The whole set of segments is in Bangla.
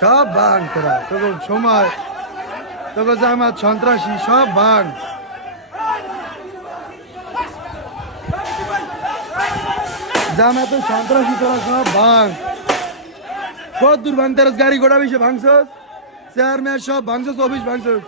সব ভাঙ তোরা তোকে সময় তোকে জামাত সন্ত্রাসী সব ভাঙ জামাতের সন্ত্রাসী তোরা সব ভাঙ কত দূর ভাঙতে গাড়ি ঘোড়া বেশি ভাঙছস চেয়ারম্যান সব ভাঙছস অফিস ভাঙছস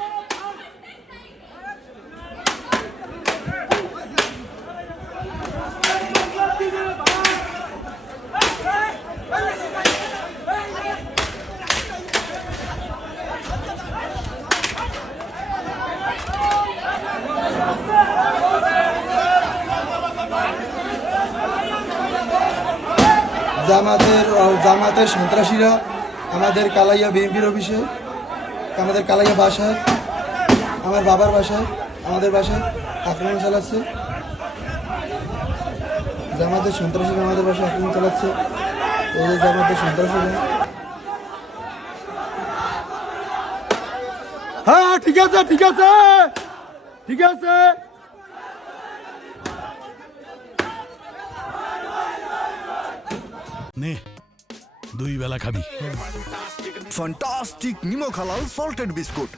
জামাতের সন্ত্রাসীরা আমাদের কালাইয়া বিএনপির অফিসে আমাদের কালাইয়া বাসায় আমার বাবার বাসায় আমাদের বাসায় আক্রমণ চালাচ্ছে জামাতের সন্ত্রাসীরা আমাদের বাসায় আক্রমণ চালাচ্ছে এই যে জামাতের সন্ত্রাসীরা হ্যাঁ ঠিক আছে ঠিক আছে ঠিক আছে নে 2 বেলা খাবি ফ্যান্টাস্টিক নিমক হালাল সল্টেড বিস্কুট।